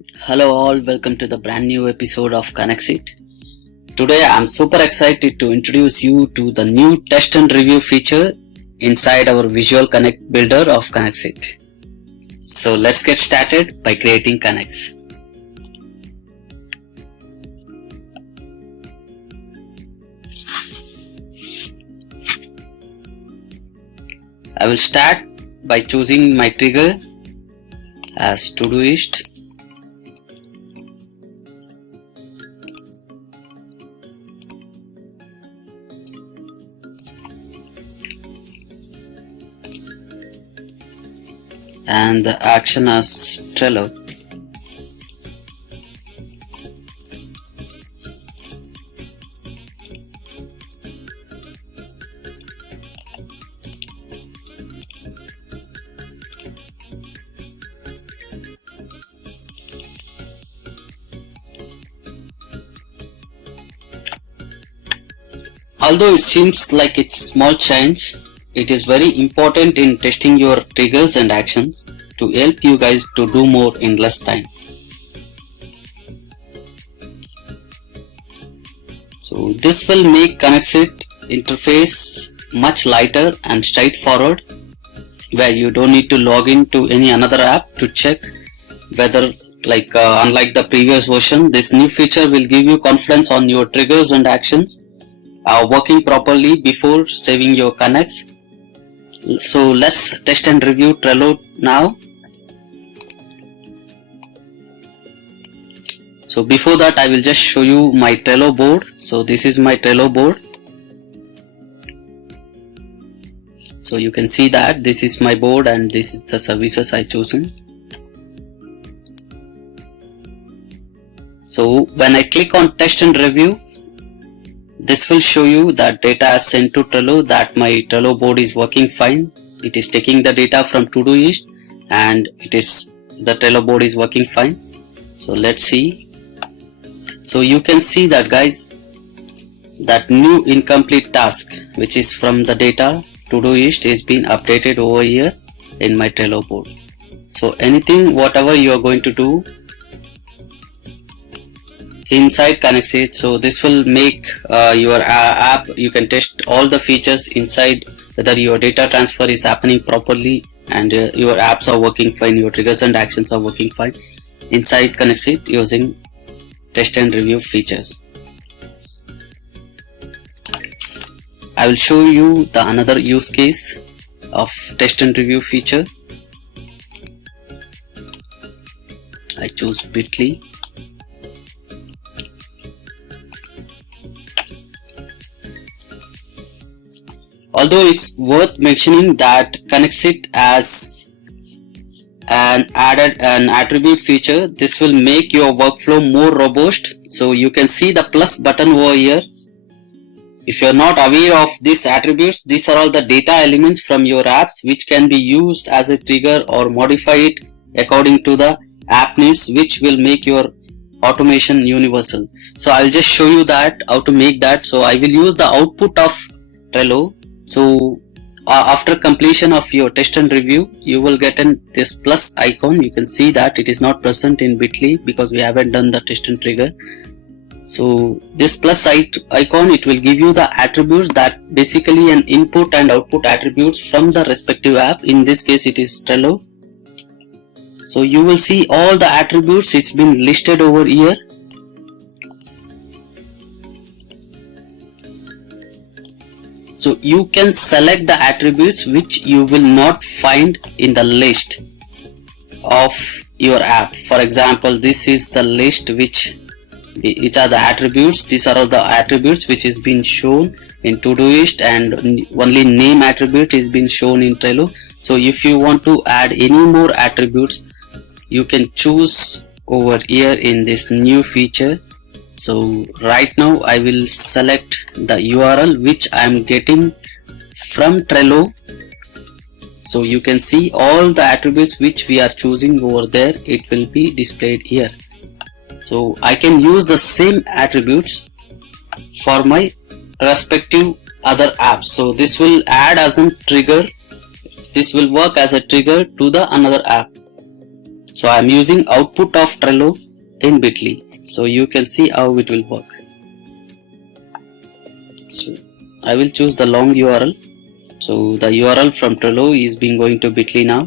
Hello all, welcome to the brand new episode of KonnectzIT. Today I'm super excited to introduce you to the new test and review feature inside our Visual Connect builder of KonnectzIT. So let's get started by creating connects. I will start by choosing my trigger as Todoist. And the action as Trello. Although it seems like it's small change, it is very important in testing your triggers and actions to help you guys to do more in less time. So this will make KonnectzIT interface much lighter and straightforward, where you don't need to log into any another app to check whether unlike the previous version, this new feature will give you confidence on your triggers and actions are working properly before saving your connects. So let's test and review Trello now. So before that, I will just show you my Trello board. So this is my Trello board. So you can see that this is my board and this is the services I chosen. So when I click on test and review, this will show you that data is sent to Trello, that my Trello board is working fine. It is taking the data from Todoist and the Trello board is working fine. So let's see. So you can see that, guys, that new incomplete task which is from the data Todoist is being updated over here in my Trello board. So whatever you are going to do inside KonnectzIT, so this will make your app, you can test all the features inside, whether your data transfer is happening properly and your apps are working fine, your triggers and actions are working fine inside KonnectzIT using test and review features. I will show you the another use case of test and review feature. I choose Bitly. Although it's worth mentioning that KonnectzIT has added an attribute feature, this will make your workflow more robust. So you can see the plus button over here. If you're not aware of these attributes, these are all the data elements from your apps which can be used as a trigger or modify it according to the app needs, which will make your automation universal. So I'll just show you that how to make that. So I will use the output of Trello. So after completion of your test and review, you will get this plus icon. You can see that it is not present in Bitly because we haven't done the test and trigger. So this plus icon, it will give you the attributes that basically an input and output attributes from the respective app. In this case, it is Trello. So you will see all the attributes. It's been listed over here. So you can select the attributes which you will not find in the list of your app. For example, this is the list which are the attributes. These are all the attributes which is been shown in Todoist, and only name attribute is been shown in Trello. So if you want to add any more attributes, you can choose over here in this new feature. So right now I will select the URL which I am getting from Trello. So you can see all the attributes which we are choosing over there. It will be displayed here. So I can use the same attributes for my respective other apps. So this will add as a trigger. This will work as a trigger to the another app. So I am using output of Trello in Bitly. So you can see how it will work. So I will choose the long URL. So the URL from Trello is being going to Bitly now.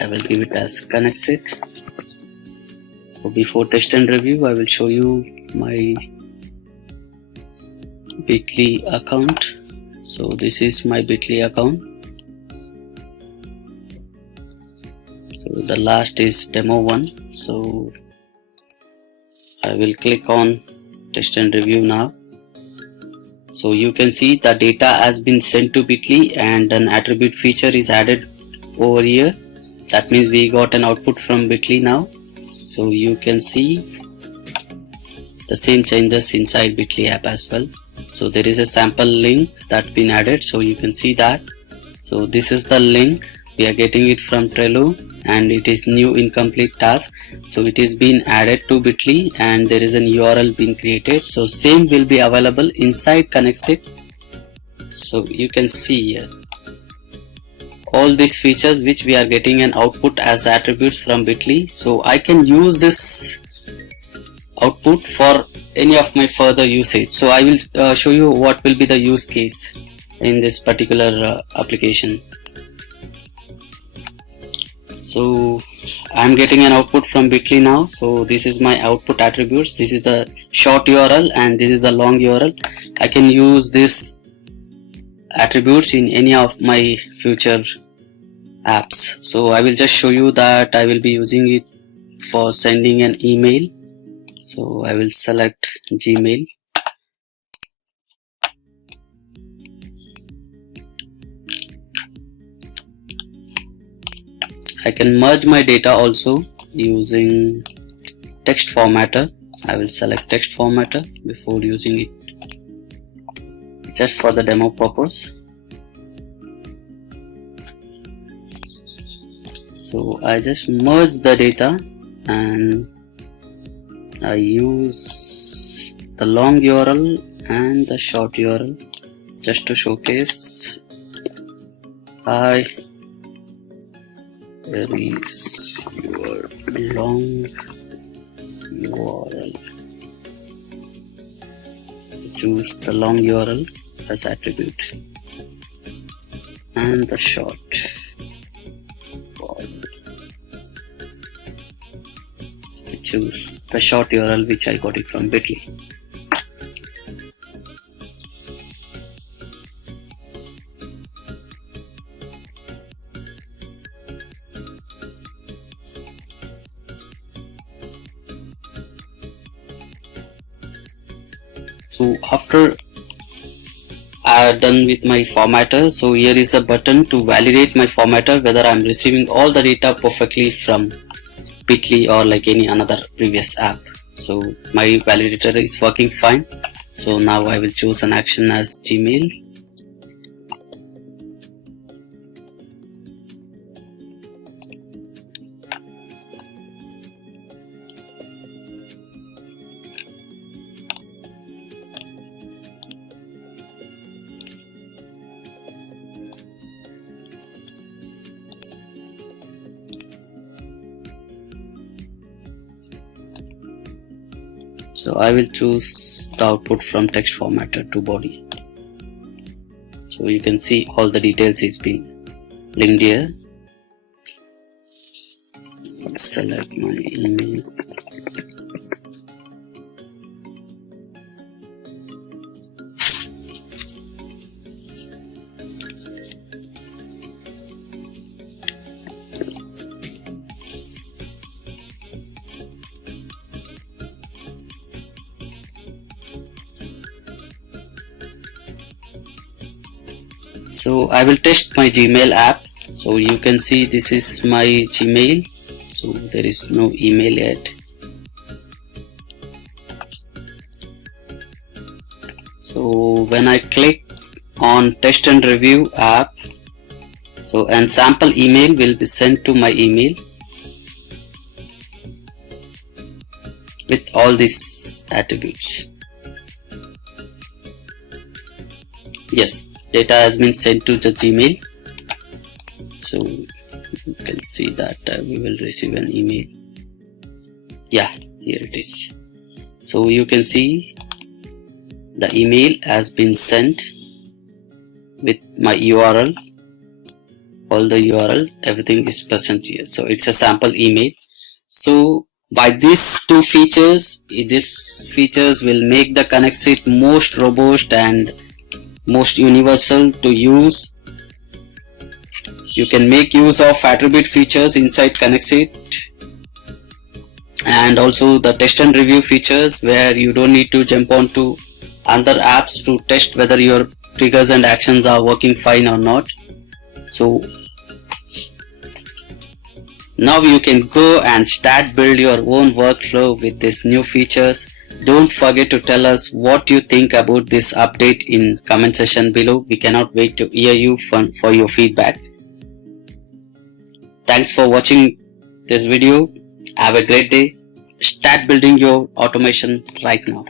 I will give it as KonnectzIT. So before test and review, I will show you my Bitly account. So this is my Bitly account. So the last is demo 1. So I will click on test and review now. So you can see the data has been sent to Bitly and an attribute feature is added over here. That means we got an output from Bitly now. So you can see the same changes inside Bitly app as well. So there is a sample link that's been added, so you can see that. So this is the link, we are getting it from Trello and it is new incomplete task. So it is been added to Bitly and there is an URL being created. So same will be available inside KonnectzIT. So you can see here all these features which we are getting an output as attributes from Bitly. So I can use this output for any of my further usage. So I will show you what will be the use case in this particular application. So I'm getting an output from Bitly now. So this is my output attributes. This is the short URL and this is the long URL. I can use this attributes in any of my future apps. So I will just show you that I will be using it for sending an email. So I will select Gmail. I can merge my data also using text formatter. I will select text formatter before using it just for the demo purpose. So I just merge the data and I use the long URL and the short URL just to showcase. Hi, where is your long URL? Choose the long URL as attribute and the short. Choose the short URL which I got it from Bitly. So after I am done with my formatter, so here is a button to validate my formatter whether I am receiving all the data perfectly from Bitly or like any another previous app. So my validator is working fine. So now I will choose an action as Gmail. So I will choose the output from text formatter to body. So you can see all the details is being linked here. Select my email. So I will test my Gmail app. So you can see this is my Gmail. So there is no email yet. So when I click on test and review app, so an sample email will be sent to my email with all these attributes. Yes, data has been sent to the Gmail. So You can see that we will receive an email. Yeah, here it is. So you can see the email has been sent with my URL. All the URLs, everything is present here. So it's a sample email. So by these two features, these features will make the KonnectzIT most robust and most universal to use. You can make use of attribute features inside KonnectzIT, and also the test and review features, where you don't need to jump onto other apps to test whether your triggers and actions are working fine or not. So now you can go and start build your own workflow with these new features. Don't forget to tell us what you think about this update in comment section below. We cannot wait to hear you for your feedback. Thanks for watching this video. Have a great day. Start building your automation right now.